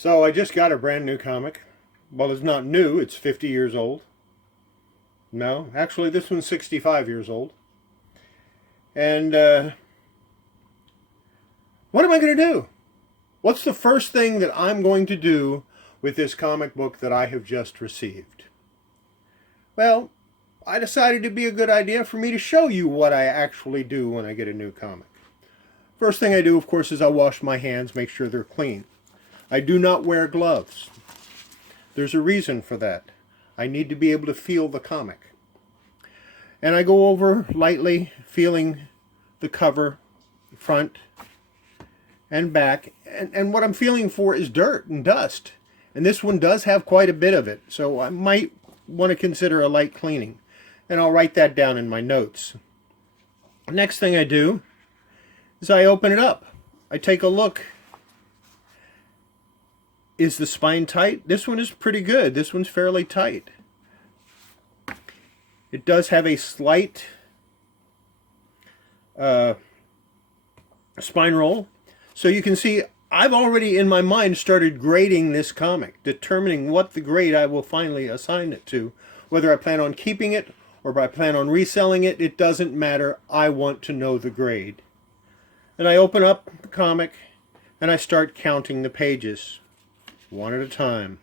So I just got a brand new comic. Well, it's not new, it's 50 years old. No, actually this one's 65 years old. And what am I going to do? What's the first thing that I'm going to do with this comic book that I have just received? Well, I decided it'd be a good idea for me to show you what I actually do when I get a new comic. First thing I do, of course, is I wash my hands, make sure they're clean. I do not wear gloves. There's a reason for that. I need to be able to feel the comic. And I go over lightly, feeling the cover, front and back. And what I'm feeling for is dirt and dust. And this one does have quite a bit of it. So I might want to consider a light cleaning. And I'll write that down in my notes. Next thing I do is I open it up. I take a look. Is the spine tight? This one is pretty good. This one's fairly tight. It does have a slight spine roll. So you can see I've already in my mind started grading this comic, determining what the grade I will finally assign it to. Whether I plan on keeping it or if I plan on reselling it, it doesn't matter. I want to know the grade. And I open up the comic and I start counting the pages, one at a time.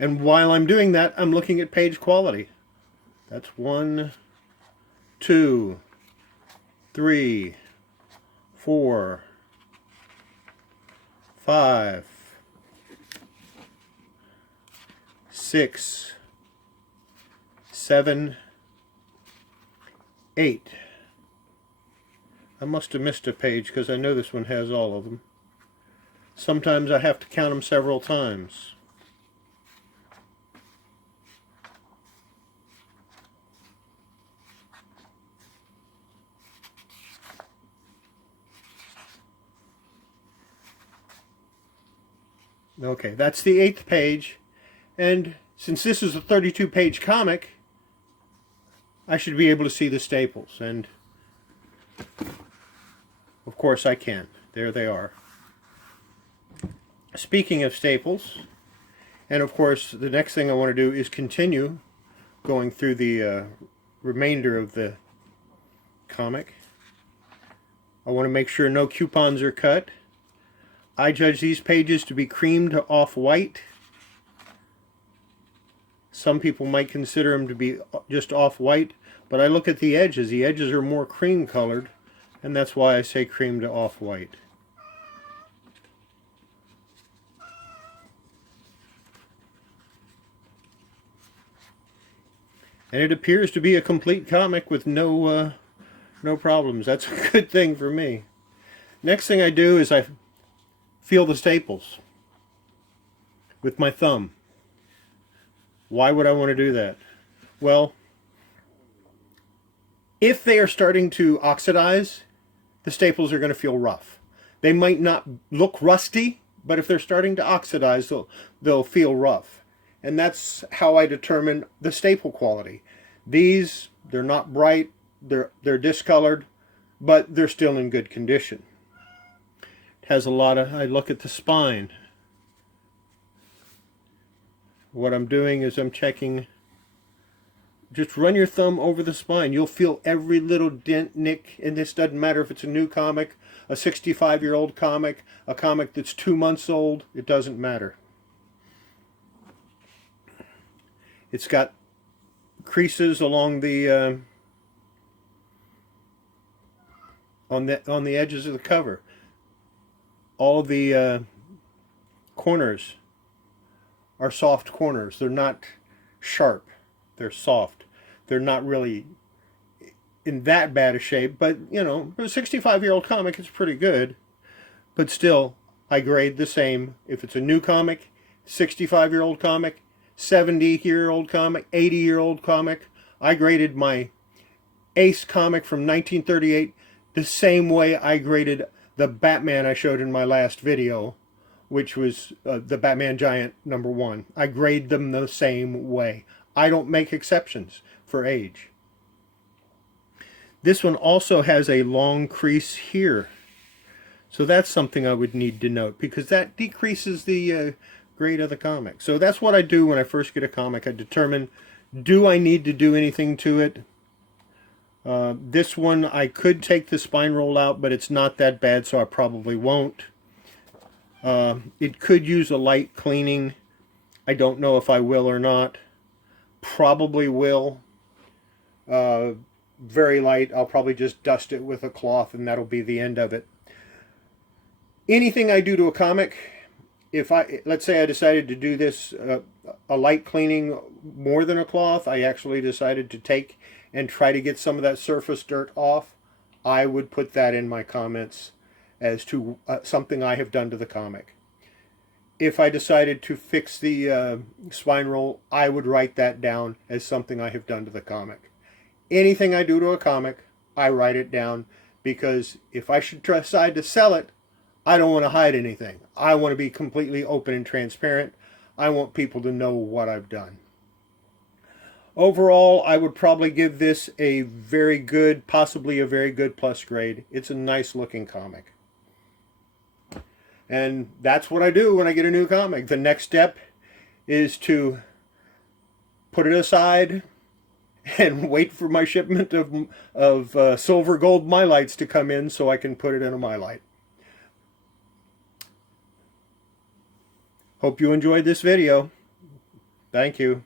And while I'm doing that, I'm looking at page quality. That's 1, 2, 3, 4, 5, 6, 7, 8. I must have missed a page because I know this one has all of them. Sometimes I have to count them several times. Okay, that's the 8th page, and since this is a 32-page comic, I should be able to see the staples, and of course I can. There they are. Speaking of staples, and of course the next thing I want to do is continue going through the remainder of the comic. I want to make sure no coupons are cut. I judge these pages to be creamed off-white. Some people might consider them to be just off-white, but I look at the edges. The edges are more cream-colored, and that's why I say cream to off-white. And it appears to be a complete comic with no problems. That's a good thing for me. Next thing I do is I feel the staples with my thumb. Why would I want to do that? Well, if they are starting to oxidize, the staples are going to feel rough. They might not look rusty, but if they're starting to oxidize, they'll feel rough. And that's how I determine the staple quality. These, they're not bright, they're discolored, but they're still in good condition. Has a lot of, I look at the spine. What I'm doing is I'm checking, just run your thumb over the spine. You'll feel every little dent, nick, and this doesn't matter if it's a new comic, a 65-year-old comic, a comic that's 2 months old, it doesn't matter. It's got creases along the on the edges of the cover. All the corners are soft corners. They're not sharp. They're soft. They're not really in that bad a shape, but you know, for a 65-year-old comic, it's pretty good. But still, I grade the same. If it's a new comic, 65-year-old comic, 70-year-old comic, 80-year-old comic, I graded my Ace comic from 1938 the same way I graded the Batman I showed in my last video, which was the Batman Giant #1. I grade them the same way. I don't make exceptions for age. This one also has a long crease here. So that's something I would need to note, because that decreases the grade of the comic. So that's what I do when I first get a comic. I determine, do I need to do anything to it? This one, I could take the spine roll out, but it's not that bad, so I probably won't. It could use a light cleaning. I don't know if I will or not. Probably will. Very light. I'll probably just dust it with a cloth, and that'll be the end of it. Anything I do to a comic, let's say I decided to do this, a light cleaning more than a cloth, I actually decided to take and try to get some of that surface dirt off, I would put that in my comments as to something I have done to the comic. If I decided to fix the spine roll, I would write that down as something I have done to the comic. Anything I do to a comic, I write it down, because if I should decide to sell it, I don't want to hide anything. I want to be completely open and transparent. I want people to know what I've done. Overall, I would probably give this a very good, possibly a very good plus grade. It's a nice looking comic. And that's what I do when I get a new comic. The next step is to put it aside and wait for my shipment of silver gold mylites to come in so I can put it in a mylite. Hope you enjoyed this video. Thank you.